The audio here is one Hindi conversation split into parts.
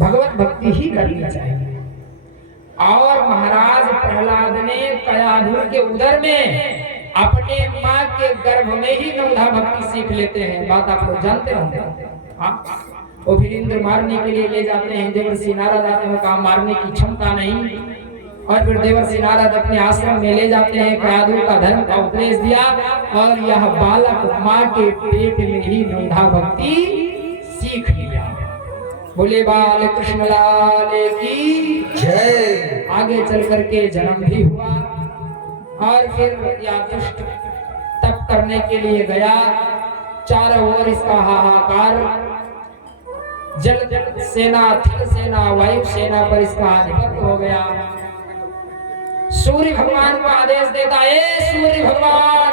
भगवत भक्ति ही करनी चाहिए। और महाराज प्रहलाद ने कयाधुर के उदर में अपने माँ के गर्भ में ही नवधा भक्ति सीख लेते हैं। बात आप लोग जानते होंगे। हाँ, वो फिर इंद्र मारने के लिए ले जाते हैं। देवर्षि नारद आते हैं, कहा मारने की क्षमता नहीं। और फिर देवर्षि नारद अपने आश्रम में ले जाते हैं, कयाधुर का धर्म का उपदेश दिया और यह बालक माँ के पेट में ही नवधा भक्ति सीख लिया। बोले बाल कृष्ण लाल की जय। आगे चल करके जन्म भी हुआ और फिर या दुष्ट तप करने के लिए गया। चारों ओर इसका हाहाकार, जल सेना, थल सेना, वायु सेना पर इसका आधिपत्य हो गया। सूर्य भगवान को आदेश देता है, सूर्य भगवान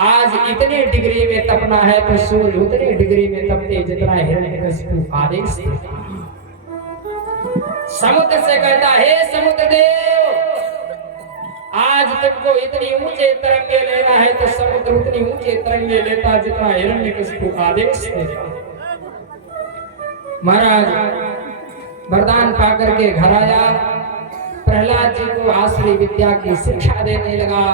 आज इतने डिग्री में तपना है तो सूर्य उतने डिग्री में तपते जितना हिरण्यकशिपु आदेश देता। समुद्र से कहता है, समुद्र देव आज तुमको इतनी ऊंचे तरंगे लेना है तो समुद्र उतनी ऊंचे तरंगे लेता जितना हिरण्यकशिपु आदेश देता। महाराज वरदान पाकर के घर आया। प्रहलाद जी को आसुरी विद्या की शिक्षा देने लगा।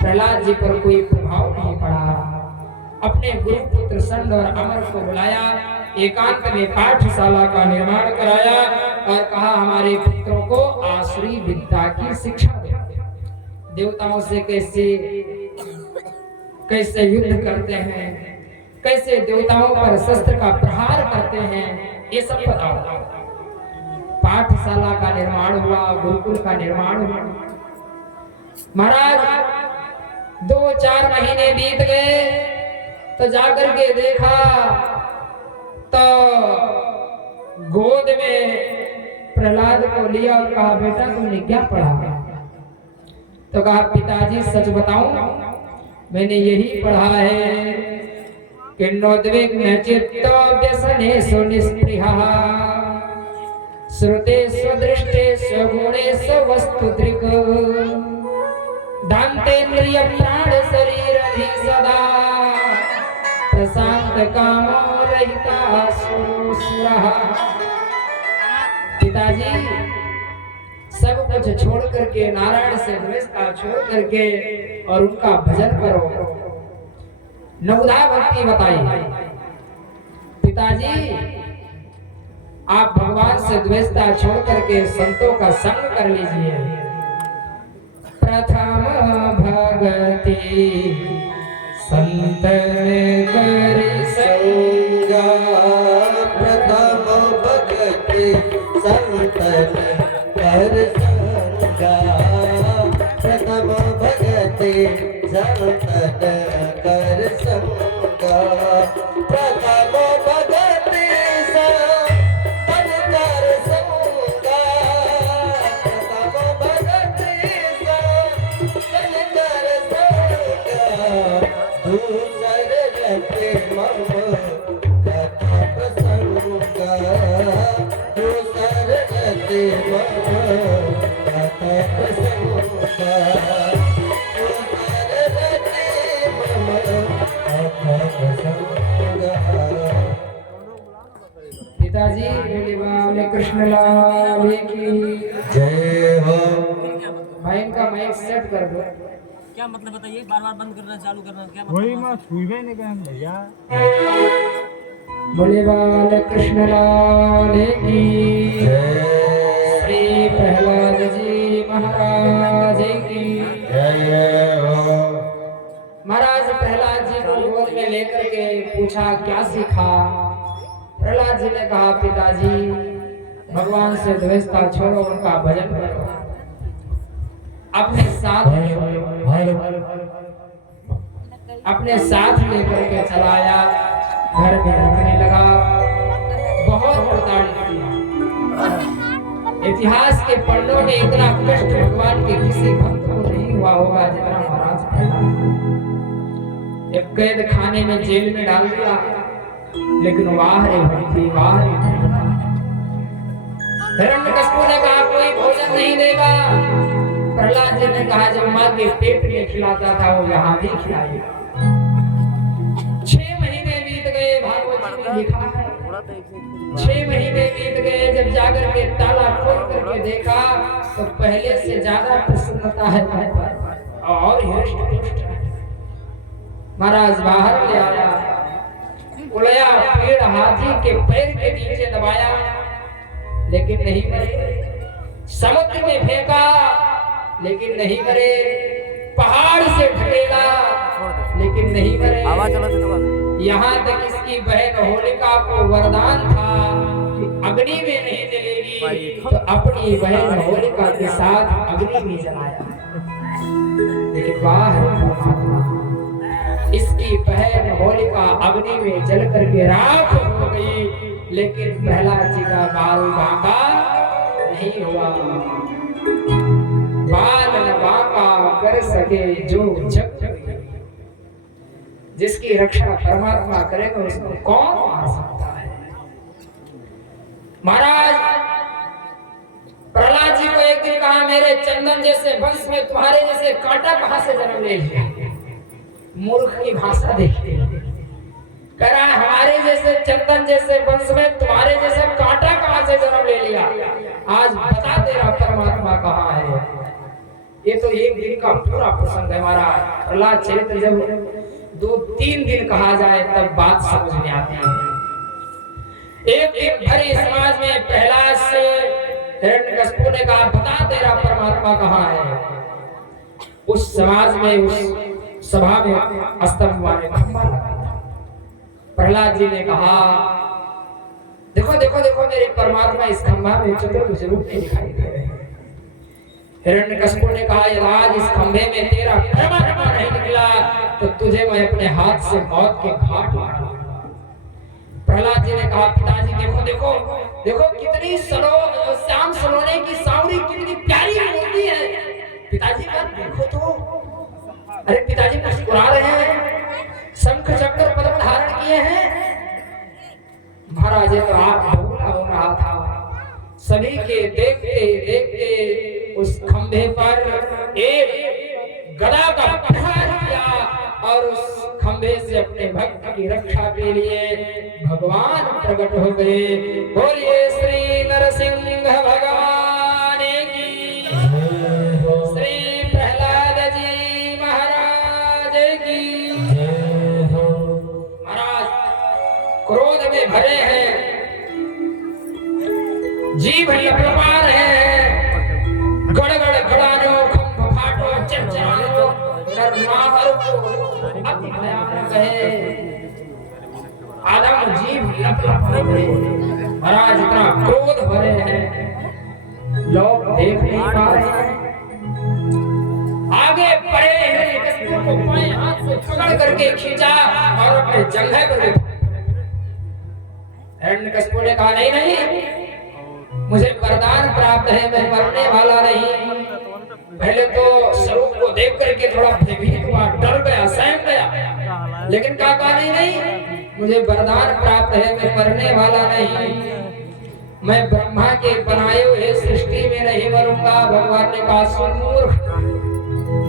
प्रहलाद जी पर कोई प्रभाव नहीं पड़ा। अपने गुरु पुत्र संड और अमर को बुलाया, एकांत में पाठशाला का निर्माण कराया और कहा हमारे पुत्रों को आसुरी विद्या की शिक्षा दे। देवताओं से कैसे युद्ध करते हैं, कैसे देवताओं पर शस्त्र का प्रहार करते हैं, ये सब बताओ। पाठशाला का निर्माण हुआ, गुरुकुल का निर्माण हुआ। महाराज 2-4 महीने बीत गए तो जाकर के देखा तो गोद में प्रहलाद को लिया और कहा बेटा तुमने क्या पढ़ा? तो कहा पिताजी सच बताऊं मैंने यही पढ़ा है कि नोद्विग्न चित्तो व्यसने सुनिस्पृहः श्रुते स्वदृष्टे स्वगुणे स्वस्तुदृक् दान्तेन्द्रिय प्राण शरीर ही सदा प्रशांत कामो रहिता सुरः। पिताजी सब कुछ छोड़ करके, नारायण से द्वेषता छोड़ करके और उनका भजन करो। नवधा भक्ति बताई। पिताजी आप भगवान से द्वेषता छोड़ करके संतों का संग कर लीजिए। प्रथम भगति संत कर संगा, प्रथम भगति संत कर संगा, प्रथम भगति संत कर संगा, प्रथम भगति संत कर संगा, प्रथम भगति संत कर संगा, दूसर रते मम कथा प्रसंगा, दूसर रते मम कथा प्रसंगा, दूसर रते मम कथा प्रसंगा। पिताजी बोले बाल कृष्ण लाल की जय हो। भाई इनका माइक सेट कर दो। क्या मतलब बताइए, बार बार बंद करना चालू करना क्या मतलब? वही मैं छुईबे नहीं करें भैया। बोले बाल कृष्ण लाल की जय श्री प्रहलाद जी महाराज की जय हो। महाराज प्रहलाद जी को गोद में लेकर के पूछा क्या सीखा? प्रहलाद जी ने कहा पिताजी भगवान से द्वेषता छोड़ो, उनका भजन करो, अपने साथ लेकर के चलाया, घर में रखने लगा। बहुत प्रताड़ित किया। इतिहास के पन्नों में इतना कष्ट भगवान के किसी भक्त को नहीं हुआ होगा जितना महाराज प्रहलाद। एक कैद खाने में जेल में डाल दिया, लेकिन वाह रे भक्ति, वाह रे भक्ति। हिरण्यकशिपु ने कहा कोई भोजन नहीं देगा। प्रहलाद जी ने कहा जब माँ के पेट में खिलाता था वो यहाँ भी खिलाएगा। 6 महीने बीत गए, भागवत जी में लिखा है। 6 महीने बीत गए, जब जाकर के ताला खोल करके देखा तो पहले से ज्यादा प्रसन्नता है वहाँ पर और हृष्ट-पुष्ट है। महाराज बाहर ले आया, उलया पेड़ हाथी के पैर के नीचे दबाया, लेकिन नहीं मरे। समुद्र में फेंका, लेकिन नहीं मरे। पहाड़ से ढकेला, लेकिन नहीं मरे। यहाँ तक इसकी बहन होलिका को वरदान था कि अग्नि में नहीं जलेगी, तो अपनी बहन होलिका के साथ अग्नि में जलाया। लेकिन वाह परमात्मा, इसकी बहन होलिका अग्नि में जल करके राख हो गई, लेकिन प्रहलाद जी का बाल बांका नहीं हुआ। बाल न बांका कर सके जो जग, जिसकी रक्षा परमात्मा करेगा उसको कौन मार सकता है। महाराज प्रहलाद जी को एक दिन कहा, मेरे चंदन जैसे वंश में तुम्हारे जैसे कांटा कहां से जन्म ले लिया। मूर्ख की भाषा देखिए, कह रहा है हमारे जैसे चंदन जैसे वंश में तुम्हारे जैसे कांटा कहां से जन्म ले लिया। आज बता तेरा परमात्मा कहाँ है। ये तो एक दिन का पूरा प्रसंग है। हमारा प्रहलाद चरित्र जब 2-3 दिन कहा जाए तब बात समझ में आती है। एक दिन भरे समाज में प्रहलाद से हिरण्यकशिपु ने कहा, बता तेरा परमात्मा कहाँ है। उस समाज में, उस सभा में स्तंभ वाले खंभा लगा था। प्रहलाद जी ने कहा, देखो देखो देखो मेरे परमात्मा इस खंभा में चतुर्भुज रूप में दिखाई दे रहे हैं। हिरण्यकशिपु ने कहा, यदि आज इस खंभे में तेरा परमात्मा नहीं निकला तो तुझे मैं अपने हाथ से मौत के घाट मारूंगा। प्रहलाद जी ने कहा, पिताजी देखो देखो देखो कितनी श्याम सलोने की सांवरी कितनी प्यारी मूर्ति है। पिताजी मत देखो तो। अरे पिताजी मुस्कुरा रहे हैं, शंख चक्र पद्म धारण किए हैं। महाराज तो आप भूला हो रहा था। सभी के देखते देखते उस खंभे पर एक गदा का प्रहार किया और उस खंभे से अपने भक्त की रक्षा के लिए भगवान प्रकट हो गए। बोलिए श्री नरसिंह भगवान की, श्री प्रहलाद जी महाराज की। महाराज क्रोध में भरे हैं, जीभ लपलपा रहे हैं, गड़गड़ गड़ानो खंभ फाटो चरचरानो नरनागर को अति भयानक है। आदम जीभ लपलपा रहे। महाराज इतना क्रोध भरे हैं, लोग देख नहीं पा रहे हैं। आगे बढ़े हिरण्यकशिपु को बाएं हाथ से पकड़ करके खींचा और अपने जंघे पर बैठा। हिरण्यकशिपु ने कहा, नहीं नहीं, मुझे वरदान प्राप्त है, मैं मरने वाला नहीं। पहले तो स्वरूप को देख करके थोड़ा भयभीत हुआ, डर गया, सहम गया, लेकिन कहा नहीं नहीं, मुझे वरदान प्राप्त है, मैं मरने वाला नहीं। मैं ब्रह्मा के बनाए हुए सृष्टि में नहीं मरूंगा। भगवान ने कहा, सुन मूर्ख,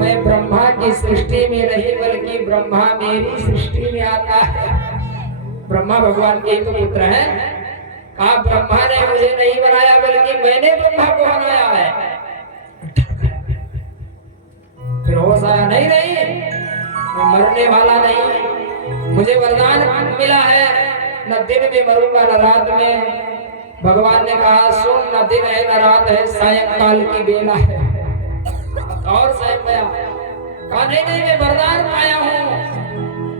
मैं ब्रह्मा की सृष्टि में नहीं बल्कि ब्रह्मा मेरी सृष्टि में आता है। ब्रह्मा भगवान के ही तो पुत्र हैं। कहा, ब्रह्मा ने मुझे नहीं बनाया बल्कि मैंने ब्रह्मा को बनाया है। फिर होश आया, नहीं नहीं, मैं मरने वाला नहीं, मुझे वरदान मिला है, न दिन में मरूंगा न रात में। भगवान ने कहा, सुन, न दिन है न रात है, सायंकाल की बेला है। और सहम गया, कहा नहीं नहीं, मैं वरदान पाया हूँ,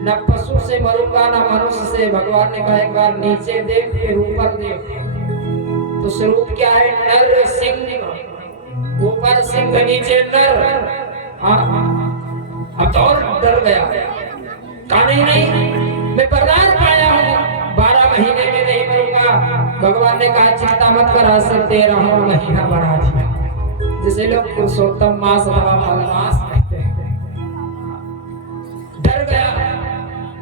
न पशु से मरूंगा न मनुष्य से। भगवान ने कहा, एक बार नीचे देख फिर ऊपर देख। तो स्वरूप क्या है? नर सिंह, ऊपर सिंह नीचे नर। अब तो और डर गया, कहा नहीं नहीं, मैं वरदान पाया हूँ, 12 महीने में नहीं मरूंगा। भगवान ने कहा, चिंता मत कर, आज से 13वां महीना बढ़ा दिया, जिसे लोग पुरुषोत्तम मास अथवा मलमास कहते हैं। डर गया,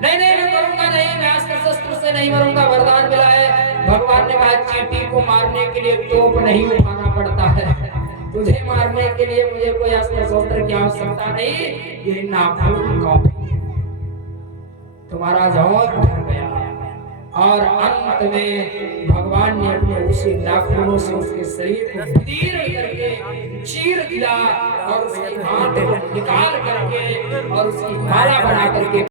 नहीं नहीं, मैं मरूंगा नहीं, मैं अस्त्र शस्त्र से नहीं मरूंगा, वरदान मिला है। भगवान ने कहा, चींटी को मारने के लिए तोप नहीं उठाना पड़ता है, तुझे मारने के लिए मुझे कोई अस्त्र शस्त्र की आवश्यकता नहीं, ये नाखून की कॉपी। तुम्हारा और डर गया। और अंत में भगवान ने अपने उसी नाखूनों से उसके शरीर को विदीर्ण करके चीर दिया और उसकी आंत को निकाल करके और उसकी माला बना करके